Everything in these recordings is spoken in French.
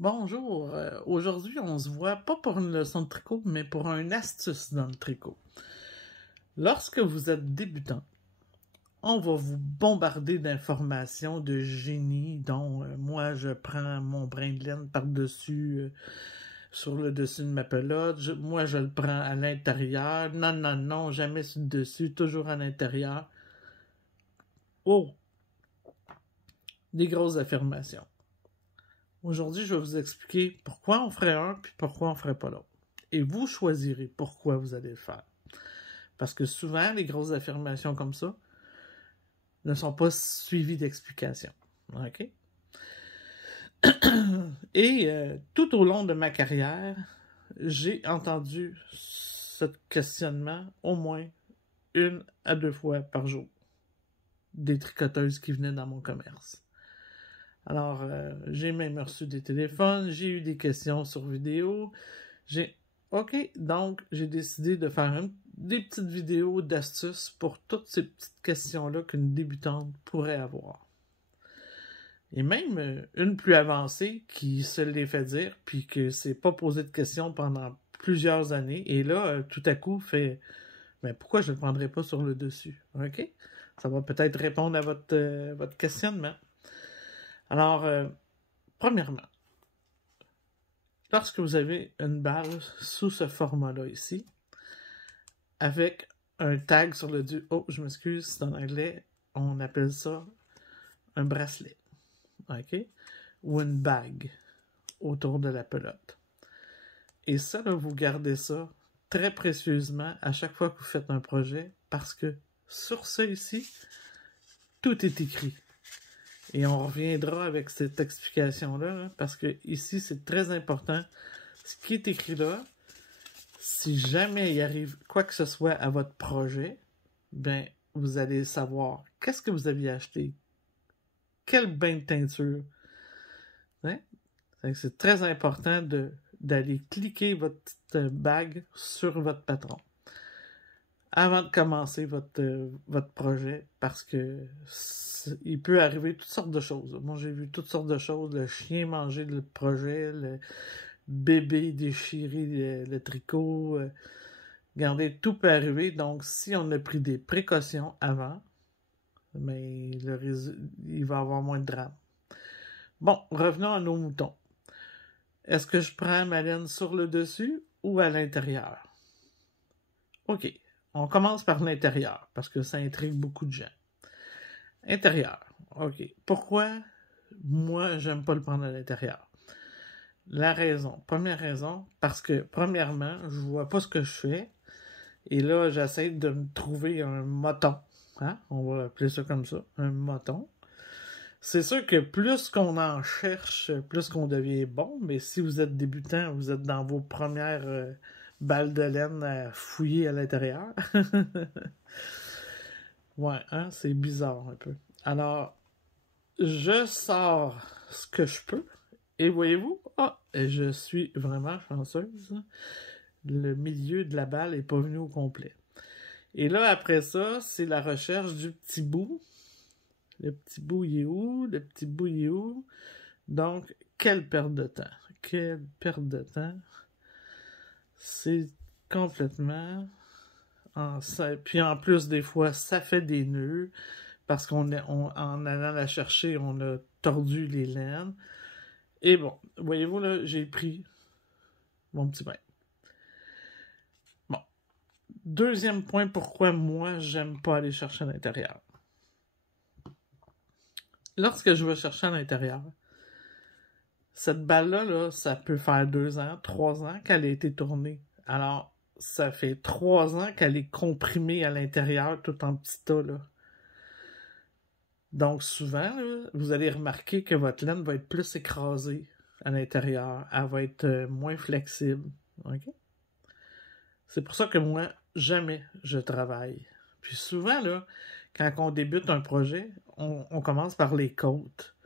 Bonjour, aujourd'hui on se voit pas pour une leçon de tricot, mais pour une astuce dans le tricot. Lorsque vous êtes débutant, on va vous bombarder d'informations de génie, dont moi je prends mon brin de laine par-dessus, sur le dessus de ma pelote, moi je le prends à l'intérieur, non, non, non, jamais sur le dessus, toujours à l'intérieur. Oh! Des grosses affirmations. Aujourd'hui, je vais vous expliquer pourquoi on ferait un puis pourquoi on ferait pas l'autre. Et vous choisirez pourquoi vous allez le faire. Parce que souvent, les grosses affirmations comme ça ne sont pas suivies d'explications. OK? Et tout au long de ma carrière, j'ai entendu ce questionnement au moins 1 à 2 fois par jour des tricoteuses qui venaient dans mon commerce. Alors, j'ai même reçu des téléphones, j'ai eu des questions sur vidéo. OK, donc j'ai décidé de faire des petites vidéos d'astuces pour toutes ces petites questions-là qu'une débutante pourrait avoir. Et même une plus avancée qui se l'est fait dire, puis que s'est pas posé de questions pendant plusieurs années, et là, tout à coup, fait « Mais pourquoi je ne le prendrais pas sur le dessus? » OK? Ça va peut-être répondre à votre questionnement. Alors, premièrement, lorsque vous avez une balle sous ce format-là ici, avec un tag sur le dessus, oh, je m'excuse, c'est en anglais, on appelle ça un bracelet, OK? Ou une bague autour de la pelote. Et ça, là, vous gardez ça très précieusement à chaque fois que vous faites un projet, parce que sur ça ici, tout est écrit. Et on reviendra avec cette explication-là, parce que ici, c'est très important. Ce qui est écrit là, si jamais il arrive quoi que ce soit à votre projet, ben, vous allez savoir qu'est-ce que vous aviez acheté, quel bain de teinture. Hein? C'est très important d'aller cliquer votre petite bague sur votre patron avant de commencer votre projet, parce que il peut arriver toutes sortes de choses. Moi, j'ai vu toutes sortes de choses. Le chien manger le projet, le bébé déchirer le tricot. Regardez, tout peut arriver. Donc, si on a pris des précautions avant, mais il va y avoir moins de drame. Bon, revenons à nos moutons. Est-ce que je prends ma laine sur le dessus ou à l'intérieur? OK. On commence par l'intérieur, parce que ça intrigue beaucoup de gens. Intérieur. OK. Pourquoi moi, j'aime pas le prendre à l'intérieur? Première raison, parce que, premièrement, je vois pas ce que je fais. Et là, j'essaie de me trouver un moton. Hein? On va appeler ça comme ça, un moton. C'est sûr que plus qu'on en cherche, plus qu'on devient bon, mais si vous êtes débutant, vous êtes dans vos premières balles de laine à fouiller à l'intérieur. Ouais, hein, c'est bizarre un peu. Alors, je sors ce que je peux, et voyez-vous, je suis vraiment chanceuse. Le milieu de la balle n'est pas venu au complet. Et là, après ça, c'est la recherche du petit bout. Le petit bout, il est où? Le petit bout, il est où? Donc, quelle perte de temps. Quelle perte de temps. C'est complètement... Puis en plus, des fois, ça fait des nœuds, parce en allant la chercher, on a tordu les laines. Et bon, voyez-vous, là, j'ai pris mon petit bain. Bon. Deuxième point, pourquoi moi, j'aime pas aller chercher à l'intérieur. Lorsque je vais chercher à l'intérieur, cette balle-là, là, ça peut faire 2 ans, 3 ans qu'elle a été tournée. Alors, ça fait 3 ans qu'elle est comprimée à l'intérieur, tout en petits tas, là. Donc, souvent, là, vous allez remarquer que votre laine va être plus écrasée à l'intérieur. Elle va être moins flexible. OK? C'est pour ça que moi, jamais je travaille. Puis souvent, là, quand on débute un projet, on commence par les côtes.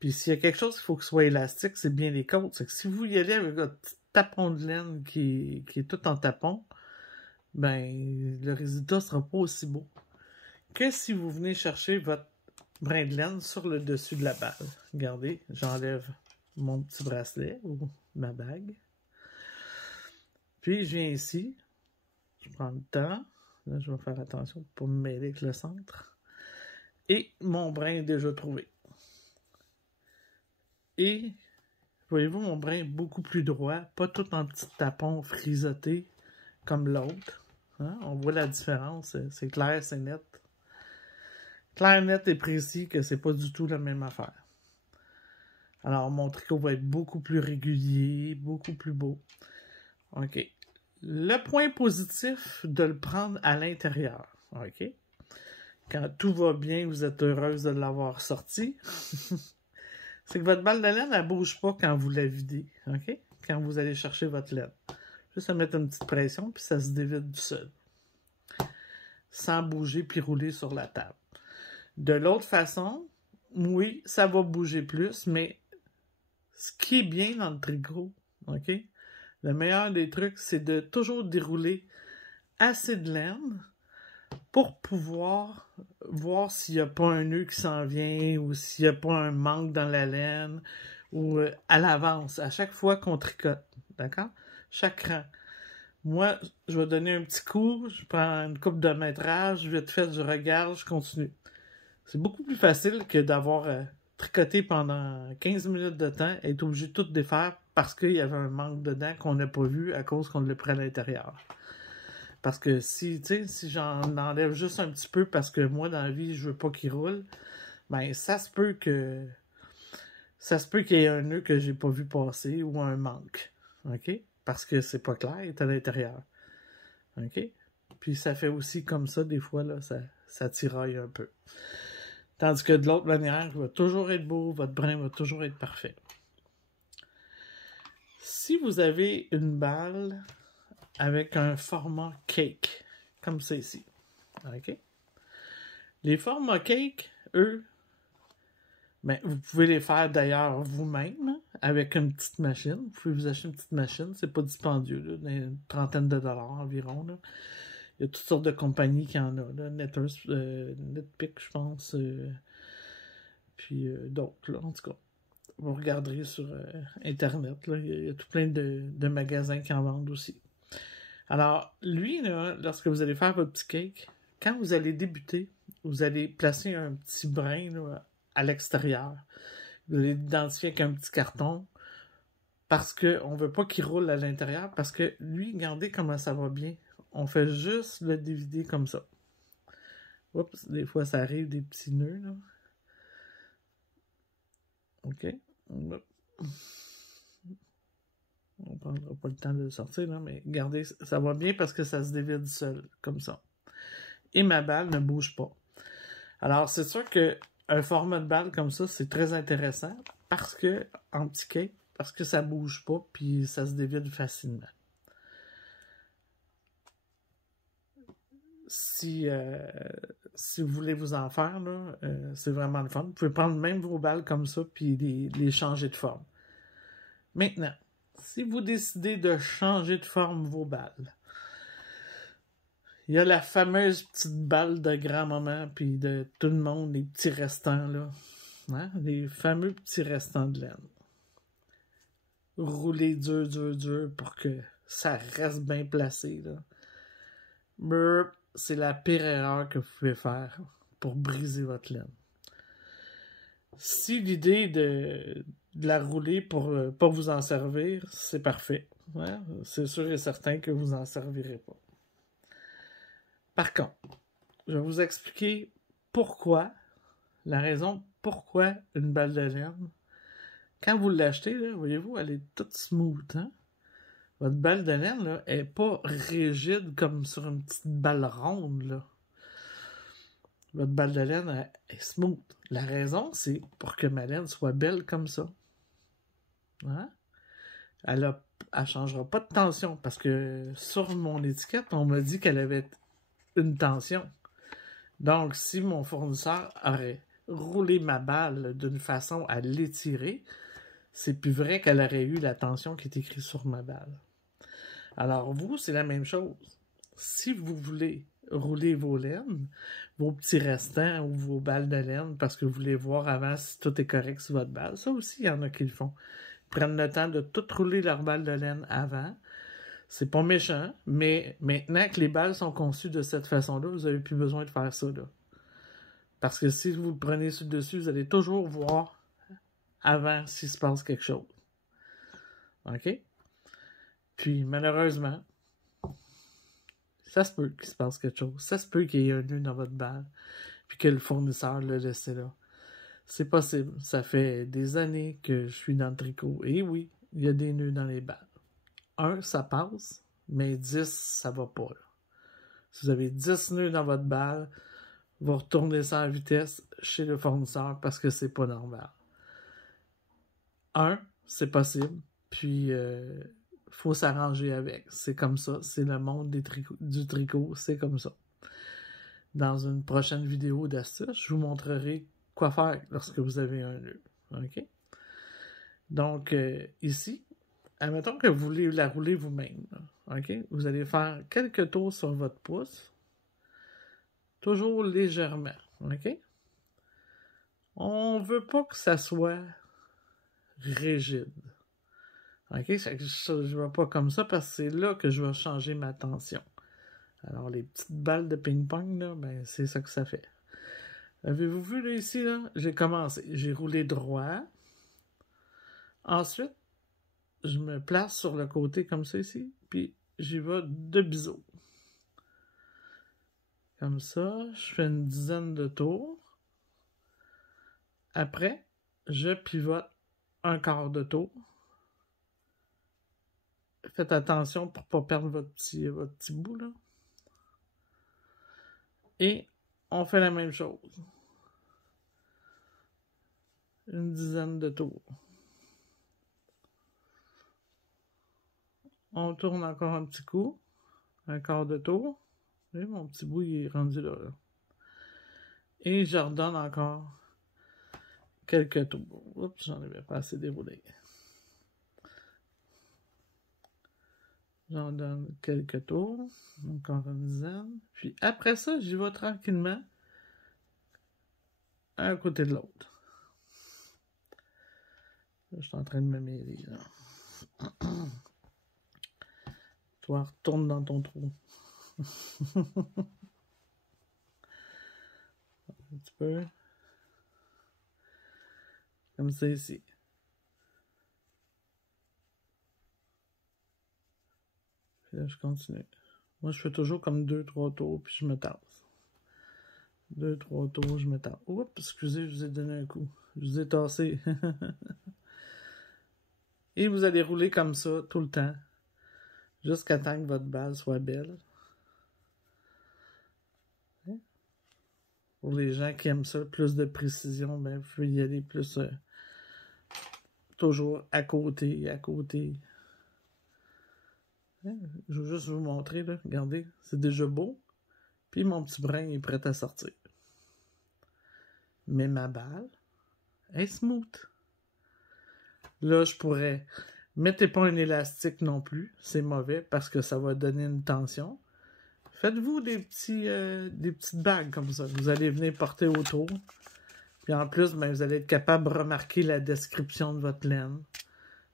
Puis s'il y a quelque chose qu'il faut que ce soit élastique, c'est bien les côtes. C'est que si vous y allez avec votre petit tapon de laine qui est tout en tapon, ben le résultat sera pas aussi beau que si vous venez chercher votre brin de laine sur le dessus de la balle. Regardez, j'enlève mon petit bracelet ou ma bague. Puis, je viens ici. Je prends le temps. Là, je vais faire attention pour me mêler avec le centre. Et mon brin est déjà trouvé. Et, voyez-vous, mon brin est beaucoup plus droit. Pas tout en petits tapons frisotés comme l'autre. Hein? On voit la différence. C'est clair, c'est net. Clair, net et précis que c'est pas du tout la même affaire. Alors, mon tricot va être beaucoup plus régulier, beaucoup plus beau. OK. Le point positif de le prendre à l'intérieur. OK. Quand tout va bien, vous êtes heureuse de l'avoir sorti. C'est que votre balle de laine, elle ne bouge pas quand vous la videz. OK? Quand vous allez chercher votre laine. Juste à mettre une petite pression, puis ça se dévide du seul. Sans bouger puis rouler sur la table. De l'autre façon, oui, ça va bouger plus, mais ce qui est bien dans le tricot, OK? Le meilleur des trucs, c'est de toujours dérouler assez de laine pour pouvoir voir s'il n'y a pas un nœud qui s'en vient ou s'il n'y a pas un manque dans la laine ou à l'avance, à chaque fois qu'on tricote. D'accord? Chaque rang. Moi, je vais donner un petit coup, je prends une coupe de métrage, vite fait, je regarde, je continue. C'est beaucoup plus facile que d'avoir tricoté pendant 15 minutes de temps et être obligé de tout défaire parce qu'il y avait un manque dedans qu'on n'a pas vu à cause qu'on l'a pris à l'intérieur. Parce que si j'en enlève juste un petit peu parce que moi, dans la vie, je veux pas qu'il roule, ben ça se peut qu'il y ait un nœud que j'ai pas vu passer ou un manque. OK? Parce que c'est pas clair, il est à l'intérieur. OK? Puis ça fait aussi comme ça, des fois, là, ça tiraille un peu. Tandis que de l'autre manière, il va toujours être beau, votre brin va toujours être parfait. Si vous avez une balle avec un format cake, comme ça ici, OK? Les formats cake, eux, ben, vous pouvez les faire d'ailleurs vous-même avec une petite machine. Vous pouvez vous acheter une petite machine, c'est pas dispendieux, là, une trentaine de dollars environ. Là. Il y a toutes sortes de compagnies qui en ont, là, Netpick, je pense, puis d'autres, là, en tout cas. Vous regarderez sur Internet, là, il y a tout plein de magasins qui en vendent aussi. Alors, lui, là, lorsque vous allez faire votre petit cake, quand vous allez débuter, vous allez placer un petit brin là, à l'extérieur. Vous allez l'identifier avec un petit carton parce qu'on ne veut pas qu'il roule à l'intérieur parce que lui, regardez comment ça va bien. On fait juste le dévider comme ça. Oups, des fois ça arrive des petits nœuds. Là. OK. On ne prendra pas le temps de le sortir, là, mais regardez, ça va bien parce que ça se dévide seul, comme ça. Et ma balle ne bouge pas. Alors, c'est sûr qu'un format de balle comme ça, c'est très intéressant parce que, en petit cake, parce que ça bouge pas puis ça se dévide facilement. Si vous voulez vous en faire, là, c'est vraiment le fun. Vous pouvez prendre même vos balles comme ça puis les changer de forme. Maintenant, si vous décidez de changer de forme vos balles, il y a la fameuse petite balle de grand-maman puis de tout le monde, les petits restants, là. Hein? Les fameux petits restants de laine. Roulez dur, dur, dur pour que ça reste bien placé, là. Brrr, c'est la pire erreur que vous pouvez faire pour briser votre laine. Si l'idée de la rouler pour pas vous en servir, c'est parfait. Ouais? C'est sûr et certain que vous n'en servirez pas. Par contre, je vais vous expliquer pourquoi, la raison pourquoi une balle de laine, quand vous l'achetez, là, voyez-vous, elle est toute smooth. Hein? Votre balle de laine là, est pas rigide comme sur une petite balle ronde. Là. Votre balle de laine est smooth. La raison, c'est pour que ma laine soit belle comme ça. Hein? Elle changera pas de tension parce que sur mon étiquette, on m'a dit qu'elle avait une tension. Donc, si mon fournisseur aurait roulé ma balle d'une façon à l'étirer, c'est plus vrai qu'elle aurait eu la tension qui est écrite sur ma balle. Alors, vous, c'est la même chose. Si vous voulez rouler vos laines, vos petits restants ou vos balles de laine, parce que vous voulez voir avant si tout est correct sur votre balle, ça aussi, il y en a qui le font. prennent le temps de tout rouler leur balle de laine avant. C'est pas méchant, mais maintenant que les balles sont conçues de cette façon-là, vous n'avez plus besoin de faire ça, là. Parce que si vous le prenez sur le dessus, vous allez toujours voir avant s'il se passe quelque chose. OK? Puis, malheureusement, ça se peut qu'il se passe quelque chose. Ça se peut qu'il y ait un nœud dans votre balle, puis que le fournisseur l'a laissé là. C'est possible. Ça fait des années que je suis dans le tricot. Et oui, il y a des nœuds dans les balles. 1, ça passe, mais 10, ça va pas, là. Si vous avez 10 nœuds dans votre balle, vous retournez ça en vitesse chez le fournisseur parce que c'est pas normal. 1, c'est possible, puis faut s'arranger avec. C'est comme ça, c'est le monde du tricot, c'est comme ça. Dans une prochaine vidéo d'astuce, je vous montrerai quoi faire lorsque vous avez un nœud. OK? Donc, ici, admettons que vous voulez la rouler vous-même. OK? Vous allez faire quelques tours sur votre pouce, toujours légèrement. OK? On veut pas que ça soit rigide. OK? Je ne vais pas comme ça parce que c'est là que je vais changer ma tension. Alors, les petites balles de ping-pong, là, ben, c'est ça que ça fait. Avez-vous vu, là, ici, là? J'ai commencé. J'ai roulé droit. Ensuite, je me place sur le côté comme ça, ici. Puis, j'y vais de biseau. Comme ça, je fais une dizaine de tours. Après, je pivote un quart de tour. Faites attention pour ne pas perdre votre petit bout, là. Et on fait la même chose. Une dizaine de tours. On tourne encore un petit coup. Un quart de tour. Et mon petit bout, il est rendu là. Et je redonne encore quelques tours. Oups, j'en avais pas assez déroulé. J'en donne quelques tours. Encore une dizaine. Puis après ça, j'y vais tranquillement. Un côté de l'autre. Je suis en train de me mêler, là. Toi, retourne dans ton trou. Un petit peu. Comme ça ici. Puis là, je continue. Moi, je fais toujours comme 2-3 tours, puis je me tasse. 2-3 tours, je me tasse. Oups, excusez, je vous ai donné un coup. Je vous ai tassé. Et vous allez rouler comme ça tout le temps. Jusqu'à temps que votre balle soit belle. Pour les gens qui aiment ça, plus de précision, ben, vous pouvez y aller plus toujours à côté, à côté. Je vais juste vous montrer, là. Regardez, c'est déjà beau. Puis mon petit brin est prêt à sortir. Mais ma balle est smooth. Là, je pourrais... Mettez pas un élastique non plus, c'est mauvais parce que ça va donner une tension. Faites-vous des petites bagues comme ça. Vous allez venir porter autour. Puis en plus, ben, vous allez être capable de remarquer la description de votre laine.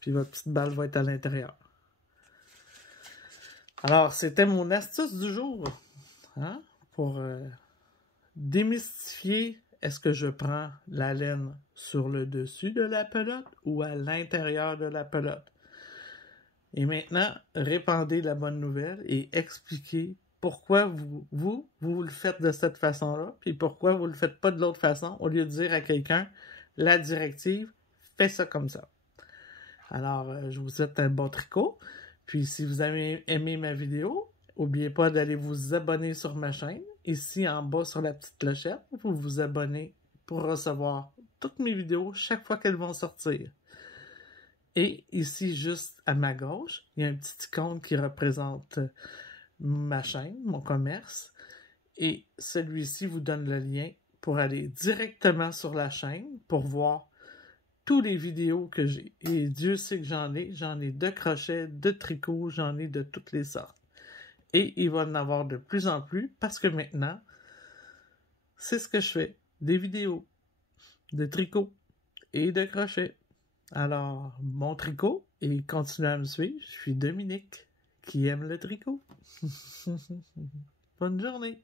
Puis votre petite balle va être à l'intérieur. Alors, c'était mon astuce du jour. Hein? Pour démystifier, est-ce que je prends la laine sur le dessus de la pelote ou à l'intérieur de la pelote? Et maintenant, répandez la bonne nouvelle et expliquez pourquoi vous le faites de cette façon-là, puis pourquoi vous ne le faites pas de l'autre façon, au lieu de dire à quelqu'un, la directive, fais ça comme ça. Alors, je vous souhaite un bon tricot. Puis, si vous avez aimé ma vidéo, n'oubliez pas d'aller vous abonner sur ma chaîne. Ici, en bas, sur la petite clochette, vous vous abonnez pour recevoir toutes mes vidéos chaque fois qu'elles vont sortir. Et ici, juste à ma gauche, il y a un petit icône qui représente ma chaîne, mon commerce. Et celui-ci vous donne le lien pour aller directement sur la chaîne pour voir toutes les vidéos que j'ai. Et Dieu sait que j'en ai de crochets, de tricots, j'en ai de toutes les sortes. Et il va en avoir de plus en plus parce que maintenant, c'est ce que je fais. Des vidéos de tricot et de crochets. Alors, bon tricot et continuez à me suivre. Je suis Dominique, qui aime le tricot. Bonne journée!